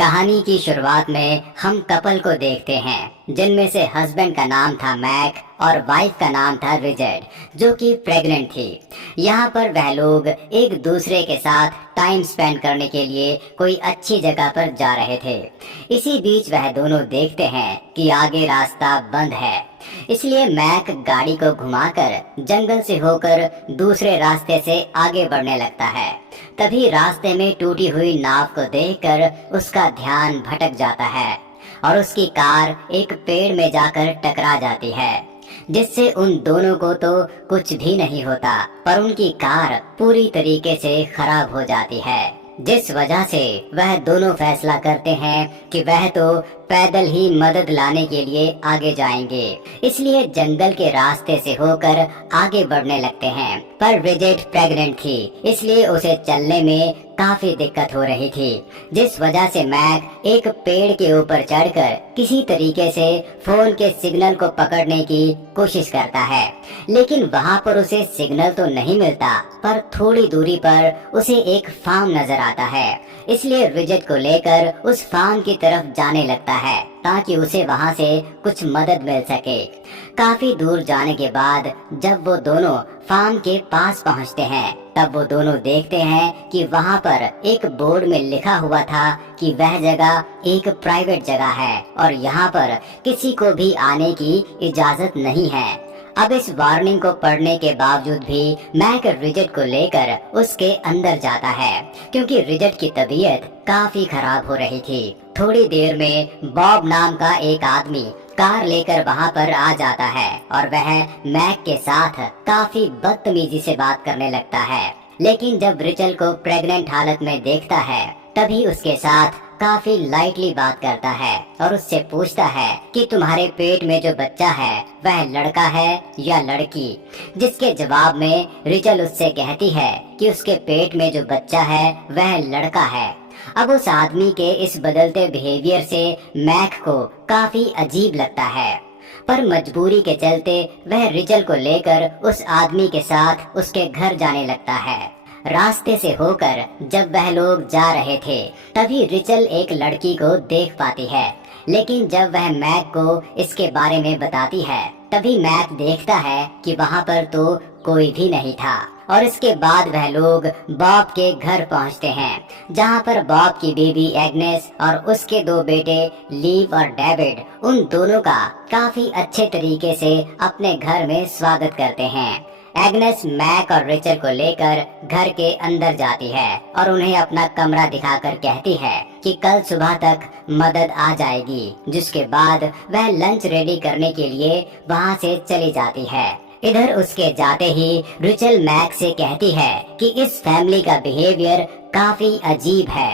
कहानी की शुरुआत में हम कपल को देखते हैं जिनमें से हस्बैंड का नाम था मैक और वाइफ का नाम था रिचर्ड, जो कि प्रेग्नेंट थी। यहाँ पर वह लोग एक दूसरे के साथ टाइम स्पेंड करने के लिए कोई अच्छी जगह पर जा रहे थे। इसी बीच वह दोनों देखते हैं कि आगे रास्ता बंद है, इसलिए मैक गाड़ी को घुमाकर जंगल से होकर दूसरे रास्ते से आगे बढ़ने लगता है। तभी रास्ते में टूटी हुई नाव को देखकर उसका ध्यान भटक जाता है और उसकी कार एक पेड़ में जाकर टकरा जाती है, जिससे उन दोनों को तो कुछ भी नहीं होता, पर उनकी कार पूरी तरीके से खराब हो जाती है, जिस वजह से वह दोनों फैसला करते हैं कि वह तो पैदल ही मदद लाने के लिए आगे जाएंगे। इसलिए जंगल के रास्ते से होकर आगे बढ़ने लगते हैं। पर ब्रिजेट प्रेग्नेंट थी, इसलिए उसे चलने में काफी दिक्कत हो रही थी, जिस वजह से मैक एक पेड़ के ऊपर चढ़कर किसी तरीके से फोन के सिग्नल को पकड़ने की कोशिश करता है। लेकिन वहाँ पर उसे सिग्नल तो नहीं मिलता, पर थोड़ी दूरी पर उसे एक फार्म नजर आता है। इसलिए रिचर्ड को लेकर उस फार्म की तरफ जाने लगता है ताकि उसे वहां से कुछ मदद मिल सके। काफी दूर जाने के बाद जब वो दोनों फार्म के पास पहुंचते हैं, तब वो दोनों देखते हैं कि वहां पर एक बोर्ड में लिखा हुआ था कि वह जगह एक प्राइवेट जगह है और यहाँ पर किसी को भी आने की इजाजत नहीं है। अब इस वार्निंग को पढ़ने के बावजूद भी मैक रिचर्ड को लेकर उसके अंदर जाता है, क्योंकि रिचर्ड की तबीयत काफी खराब हो रही थी। थोड़ी देर में बॉब नाम का एक आदमी कार लेकर वहां पर आ जाता है और वह मैक के साथ काफी बदतमीजी से बात करने लगता है। लेकिन जब रिचर्ड को प्रेग्नेंट हालत में देखता है, तभी उसके साथ काफी लाइटली बात करता है और उससे पूछता है कि तुम्हारे पेट में जो बच्चा है वह लड़का है या लड़की, जिसके जवाब में रिचर्ड उससे कहती है कि उसके पेट में जो बच्चा है वह लड़का है। अब उस आदमी के इस बदलते बिहेवियर से मैक को काफी अजीब लगता है, पर मजबूरी के चलते वह रिचर्ड को लेकर उस आदमी के साथ उसके घर जाने लगता है। रास्ते से होकर जब वह लोग जा रहे थे, तभी रिचर्ड एक लड़की को देख पाती है। लेकिन जब वह मैक को इसके बारे में बताती है, तभी मैक देखता है कि वहाँ पर तो कोई भी नहीं था। और इसके बाद वह लोग बॉब के घर पहुंचते हैं, जहां पर बॉब की बीवी एग्नेस और उसके दो बेटे लीव और डेविड उन दोनों का काफी अच्छे तरीके से अपने घर में स्वागत करते हैं। एग्नेस मैक और रिचर्ड को लेकर घर के अंदर जाती है और उन्हें अपना कमरा दिखाकर कहती है कि कल सुबह तक मदद आ जाएगी, जिसके बाद वह लंच रेडी करने के लिए वहां से चली जाती है। इधर उसके जाते ही रिचर्ड मैक से कहती है कि इस फैमिली का बिहेवियर काफी अजीब है।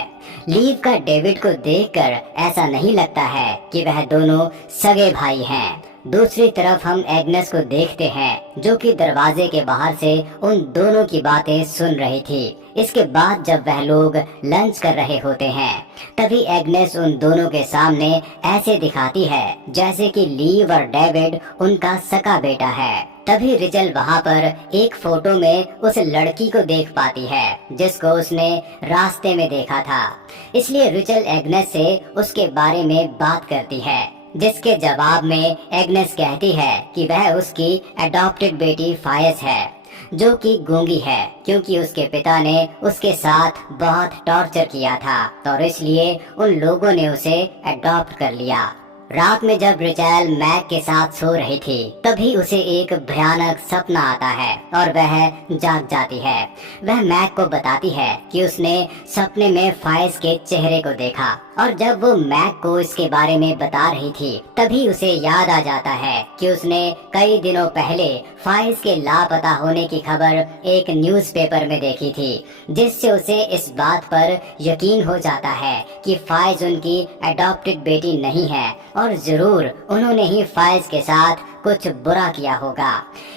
लीव का डेविड को देखकर ऐसा नहीं लगता है कि वह दोनों सगे भाई हैं। दूसरी तरफ हम एग्नेस को देखते हैं, जो कि दरवाजे के बाहर से उन दोनों की बातें सुन रही थी। इसके बाद जब वह लोग लंच कर रहे होते हैं, तभी एग्नेस उन दोनों के सामने ऐसे दिखाती है जैसे कि लीव और डेविड उनका सका बेटा है। तभी रिचर्ड वहाँ पर एक फोटो में उस लड़की को देख पाती है जिसको उसने रास्ते में देखा था। इसलिए रिचर्ड एग्नेस से उसके बारे में बात करती है, जिसके जवाब में एग्नेस कहती है कि वह उसकी अडॉप्टेड बेटी फायस है, जो कि गूंगी है, क्योंकि उसके पिता ने उसके साथ बहुत टॉर्चर किया था और इसलिए उन लोगों ने उसे अडॉप्ट कर लिया। रात में जब रिचर्ड मैक के साथ सो रही थी, तभी उसे एक भयानक सपना आता है और वह जाग जाती है। वह मैक को बताती है कि उसने सपने में फायस के चेहरे को देखा, और जब वो मैक को इसके बारे में बता रही थी, तभी उसे याद आ जाता है कि उसने कई दिनों पहले फायस के लापता होने की खबर एक न्यूज़पेपर में देखी थी, जिससे उसे इस बात पर यकीन हो जाता है कि फायस उनकी अडॉप्टेड बेटी नहीं है और जरूर उन्होंने ही फायस के साथ कुछ बुरा किया होगा।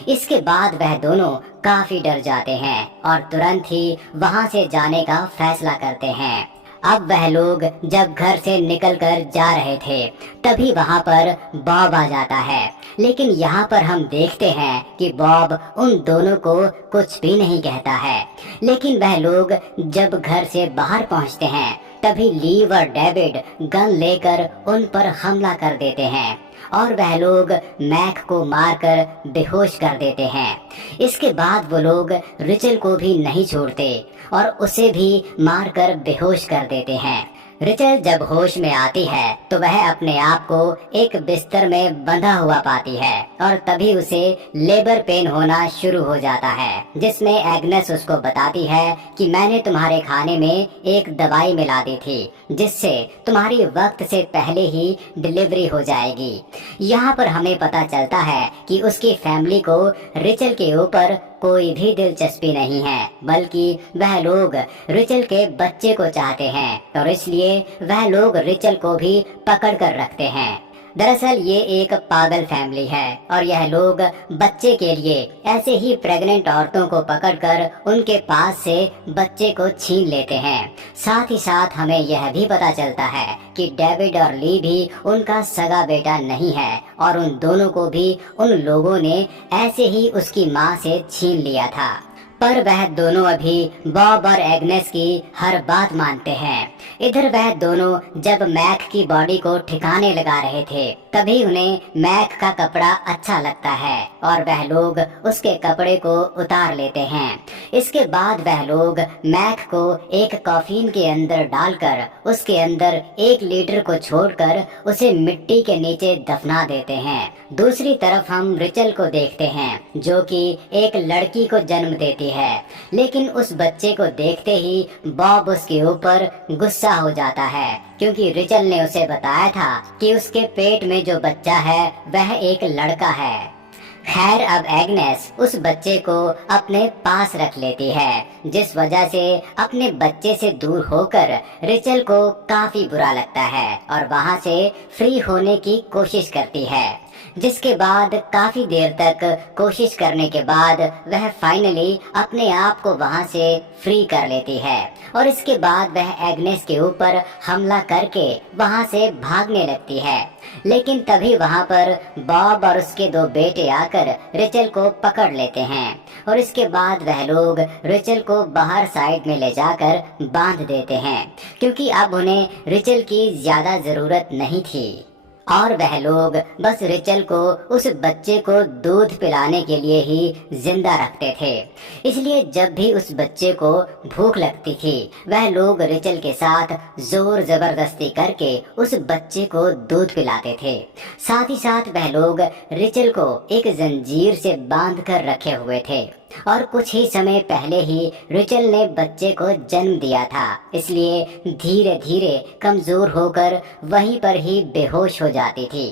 इसके बाद वह दोनों काफी डर जाते हैं और तुरंत ही वहां से जाने का फैसला करते हैं। अब वह लोग जब घर से निकलकर जा रहे थे, तभी वहां पर बॉब आ जाता है। लेकिन यहाँ पर हम देखते हैं कि बॉब उन दोनों को कुछ भी नहीं कहता है। लेकिन वह लोग जब घर से बाहर पहुँचते हैं, तभी लीव और डेविड गन लेकर उन पर हमला कर देते हैं और वह लोग मैक को मारकर बेहोश कर देते हैं। इसके बाद वो लोग रिचल को भी नहीं छोड़ते और उसे भी मारकर बेहोश कर देते हैं। रिचल जब होश में आती है तो वह अपने आप को एक बिस्तर में बंधा हुआ पाती है और तभी उसे लेबर पेन होना शुरू हो जाता है, जिसमें एग्नेस उसको बताती है कि मैंने तुम्हारे खाने में एक दवाई मिला दी थी जिससे तुम्हारी वक्त से पहले ही डिलीवरी हो जाएगी। यहाँ पर हमें पता चलता है कि उसकी फैमिली को रिचल के ऊपर कोई भी दिलचस्पी नहीं है, बल्कि वह लोग रिचल के बच्चे को चाहते हैं और इसलिए वह लोग रिचल को भी पकड़ कर रखते हैं। दरअसल ये एक पागल फैमिली है और यह लोग बच्चे के लिए ऐसे ही प्रेग्नेंट औरतों को पकड़कर उनके पास से बच्चे को छीन लेते हैं। साथ ही साथ हमें यह भी पता चलता है कि डेविड और ली भी उनका सगा बेटा नहीं है और उन दोनों को भी उन लोगों ने ऐसे ही उसकी माँ से छीन लिया था। पर वह दोनों अभी बॉब और एग्नेस की हर बात मानते हैं। इधर वह दोनों जब मैक की बॉडी को ठिकाने लगा रहे थे तभी उन्हें मैक का कपड़ा अच्छा लगता है और वह लोग उसके कपड़े को उतार लेते हैं। इसके बाद वह लोग मैक को एक कॉफिन के अंदर डालकर उसके अंदर 1 लीटर को छोड़कर उसे मिट्टी के नीचे दफना देते हैं। दूसरी तरफ हम रिचल को देखते हैं जो कि एक लड़की को जन्म देती है, लेकिन उस बच्चे को देखते ही बॉब उसके ऊपर गुस्सा हो जाता है क्योंकि रिचल ने उसे बताया था कि उसके पेट में जो बच्चा है वह एक लड़का है। खैर अब एग्नेस उस बच्चे को अपने पास रख लेती है, जिस वजह से अपने बच्चे से दूर होकर रिचल को काफी बुरा लगता है और वहां से फ्री होने की कोशिश करती है। जिसके बाद काफी देर तक कोशिश करने के बाद वह फाइनली अपने आप को वहां से फ्री कर लेती है और इसके बाद वह एग्नेस के ऊपर हमला करके वहां से भागने लगती है। लेकिन तभी वहां पर बॉब और उसके 2 बेटे आकर रिचल को पकड़ लेते हैं और इसके बाद वह लोग रिचल को बाहर साइड में ले जाकर बांध देते हैं क्योंकि अब उन्हें रिचल की ज्यादा जरूरत नहीं थी और वह लोग बस रिचल को उस बच्चे को दूध पिलाने के लिए ही जिंदा रखते थे। इसलिए जब भी उस बच्चे को भूख लगती थी वह लोग रिचल के साथ जोर जबरदस्ती करके उस बच्चे को दूध पिलाते थे। साथ ही साथ वह लोग रिचल को एक जंजीर से बांध कर रखे हुए थे और कुछ ही समय पहले ही रिचल ने बच्चे को जन्म दिया था, इसलिए धीरे धीरे कमजोर होकर वहीं पर ही बेहोश हो जाती थी।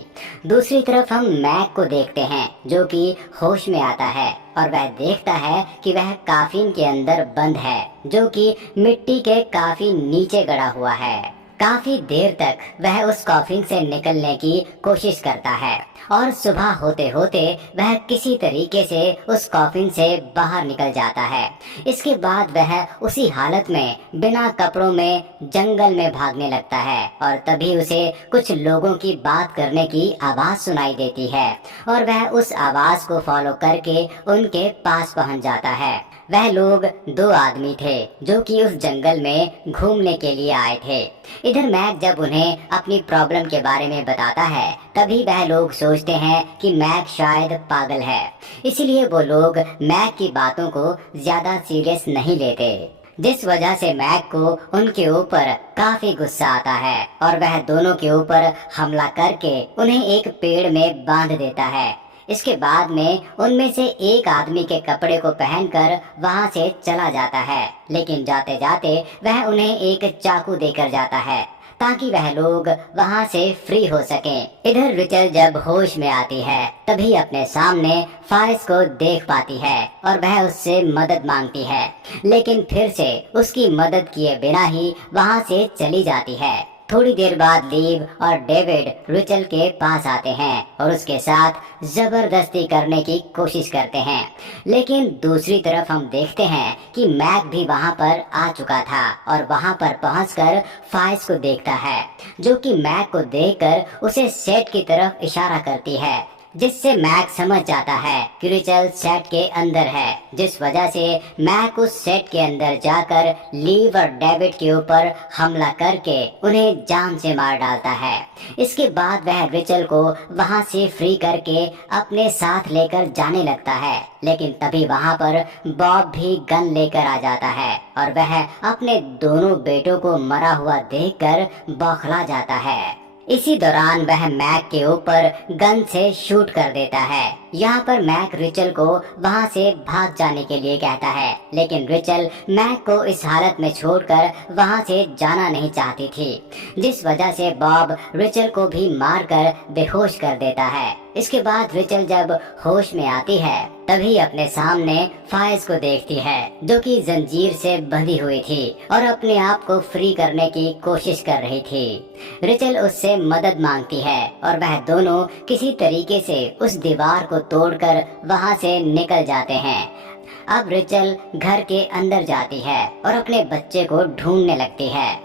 दूसरी तरफ हम मैक को देखते हैं जो कि होश में आता है और वह देखता है कि वह काफिन के अंदर बंद है जो कि मिट्टी के काफी नीचे गड़ा हुआ है। काफी देर तक वह उस कॉफिन से निकलने की कोशिश करता है और सुबह होते होते वह किसी तरीके से उस कॉफिन से बाहर निकल जाता है। इसके बाद वह उसी हालत में बिना कपड़ों में जंगल में भागने लगता है और तभी उसे कुछ लोगों की बात करने की आवाज सुनाई देती है और वह उस आवाज को फॉलो करके उनके पास पहुंच जाता है। वह लोग 2 आदमी थे जो कि उस जंगल में घूमने के लिए आए थे। इधर मैक जब उन्हें अपनी प्रॉब्लम के बारे में बताता है तभी वह लोग सोचते हैं कि मैक शायद पागल है, इसलिए वो लोग मैक की बातों को ज्यादा सीरियस नहीं लेते, जिस वजह से मैक को उनके ऊपर काफी गुस्सा आता है और वह दोनों के ऊपर हमला करके उन्हें एक पेड़ में बांध देता है। इसके बाद में उनमें से एक आदमी के कपड़े को पहनकर वहां से चला जाता है, लेकिन जाते जाते वह उन्हें एक चाकू देकर जाता है ताकि वह लोग वहां से फ्री हो सकें। इधर रिचल जब होश में आती है तभी अपने सामने फाइज को देख पाती है और वह उससे मदद मांगती है, लेकिन फिर से उसकी मदद किए बिना ही वहां से चली जाती है। थोड़ी देर बाद लीव और डेविड रिचल के पास आते हैं और उसके साथ जबरदस्ती करने की कोशिश करते हैं, लेकिन दूसरी तरफ हम देखते हैं कि मैक भी वहां पर आ चुका था और वहां पर पहुंचकर फाइज को देखता है जो कि मैक को देखकर उसे सेट की तरफ इशारा करती है, जिससे मैक समझ जाता है कि रिचल सेट के अंदर है, जिस वजह से मैक उस सेट के अंदर जाकर लीव और डेविड के ऊपर हमला करके उन्हें जान से मार डालता है। इसके बाद वह रिचल को वहां से फ्री करके अपने साथ लेकर जाने लगता है, लेकिन तभी वहां पर बॉब भी गन लेकर आ जाता है और वह अपने दोनों बेटों को मरा हुआ देखकर बौखला जाता है। इसी दौरान वह मैक के ऊपर गन से शूट कर देता है। यहाँ पर मैक रिचल को वहाँ से भाग जाने के लिए कहता है, लेकिन रिचल मैक को इस हालत में छोड़कर वहाँ से जाना नहीं चाहती थी, जिस वजह से बॉब रिचल को भी मारकर बेहोश कर देता है। इसके बाद रिचल जब होश में आती है तभी अपने सामने फाइज को देखती है, जो कि जंजीर से बंधी हुई थी और अपने आप को फ्री करने की कोशिश कर रही थी। रिचल उससे मदद मांगती है और वह दोनों किसी तरीके से उस दीवार को तोड़कर वहां से निकल जाते हैं। अब रिचल घर के अंदर जाती है और अपने बच्चे को ढूंढने लगती है।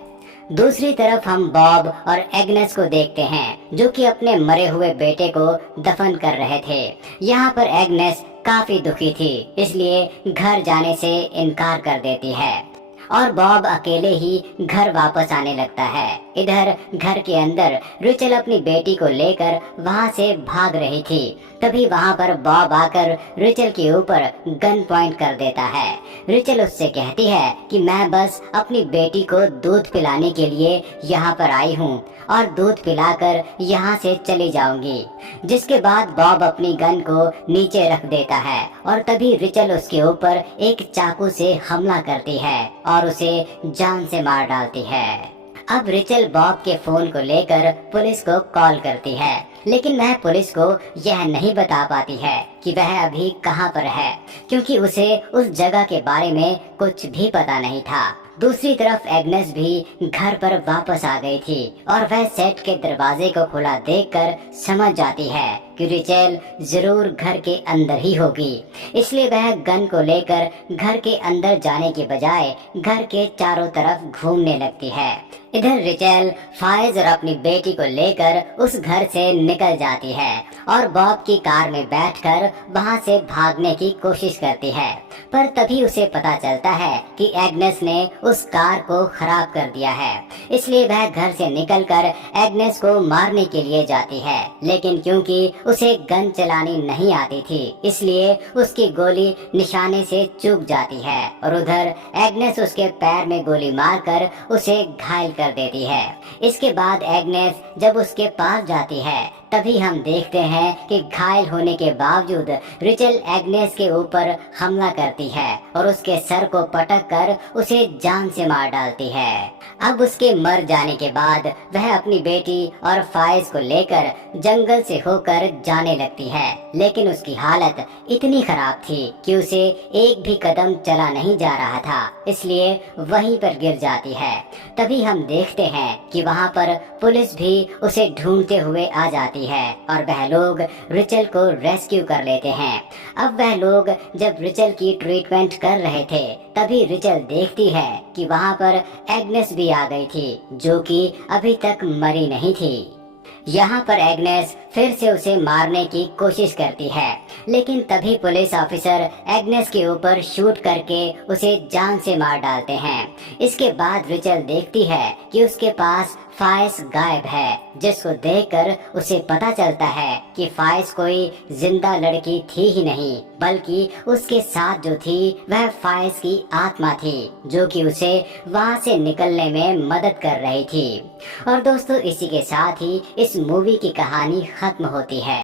दूसरी तरफ हम बॉब और एग्नेस को देखते हैं, जो कि अपने मरे हुए बेटे को दफन कर रहे थे। यहाँ पर एग्नेस काफी दुखी थी, इसलिए घर जाने से इनकार कर देती है और बॉब अकेले ही घर वापस आने लगता है। इधर घर के अंदर रिचल अपनी बेटी को लेकर वहां से भाग रही थी, तभी वहां पर बॉब आकर रिचल के ऊपर गन पॉइंट कर देता है। रिचल उससे कहती है कि मैं बस अपनी बेटी को दूध पिलाने के लिए यहाँ पर आई हूँ और दूध पिलाकर यहाँ से चली जाऊंगी। जिसके बाद बॉब अपनी गन को नीचे रख देता है और तभी रिचल उसके ऊपर एक चाकू से हमला करती है और उसे जान से मार डालती है। अब रिचल बॉब के फोन को लेकर पुलिस को कॉल करती है, लेकिन वह पुलिस को यह नहीं बता पाती है कि वह अभी कहां पर है, क्योंकि उसे उस जगह के बारे में कुछ भी पता नहीं था। दूसरी तरफ एग्नेस भी घर पर वापस आ गई थी और वह सेट के दरवाजे को खुला देखकर समझ जाती है कि रिचल जरूर घर के अंदर ही होगी, इसलिए वह गन को लेकर घर के अंदर जाने के बजाय घर के चारों तरफ घूमने लगती है। इधर रिचल फाइज और अपनी बेटी को लेकर उस घर से निकल जाती है और बॉब की कार में बैठकर वहां से भागने की कोशिश करती है, पर तभी उसे पता चलता है कि एग्नेस ने उस कार को खराब कर दिया है, इसलिए वह घर से निकलकर एग्नेस को मारने के लिए जाती है, लेकिन क्योंकि उसे गन चलानी नहीं आती थी, इसलिए उसकी गोली निशाने से चूक जाती है और उधर एग्नेस उसके पैर में गोली मारकर उसे घायल कर देती है। इसके बाद एग्नेस जब उसके पास जाती है तभी हम देखते हैं कि घायल होने के बावजूद रिचल एग्नेस के ऊपर हमला करती है और उसके सर को पटक कर उसे जान से मार डालती है। अब उसके मर जाने के बाद वह अपनी बेटी और फाइज को लेकर जंगल से होकर जाने लगती है, लेकिन उसकी हालत इतनी खराब थी कि उसे एक भी कदम चला नहीं जा रहा था, इसलिए वहीं पर गिर जाती है। तभी हम देखते हैं कि वहां पर पुलिस भी उसे ढूंढते हुए आ जाती है और वह लोग रिचल को रेस्क्यू कर लेते हैं। अब वह लोग जब रिचल की ट्रीटमेंट कर रहे थे तभी रिचल देखती है कि वहां पर एग्नेस भी आ गई थी, जो कि अभी तक मरी नहीं थी। यहाँ पर एग्नेस फिर से उसे मारने की कोशिश करती है, लेकिन तभी पुलिस ऑफिसर एग्नेस के ऊपर शूट करके उसे जान से मार डालते हैं। इसके बाद रिचल देखती है कि उसके पास फाइज गायब है, जिसको देखकर उसे पता चलता है कि फाइज कोई जिंदा लड़की थी ही नहीं, बल्कि उसके साथ जो थी वह फाइज की आत्मा थी, जो कि उसे वहां से निकलने में मदद कर रही थी। और दोस्तों, इसी के साथ ही इस मूवी की कहानी खत्म होती है।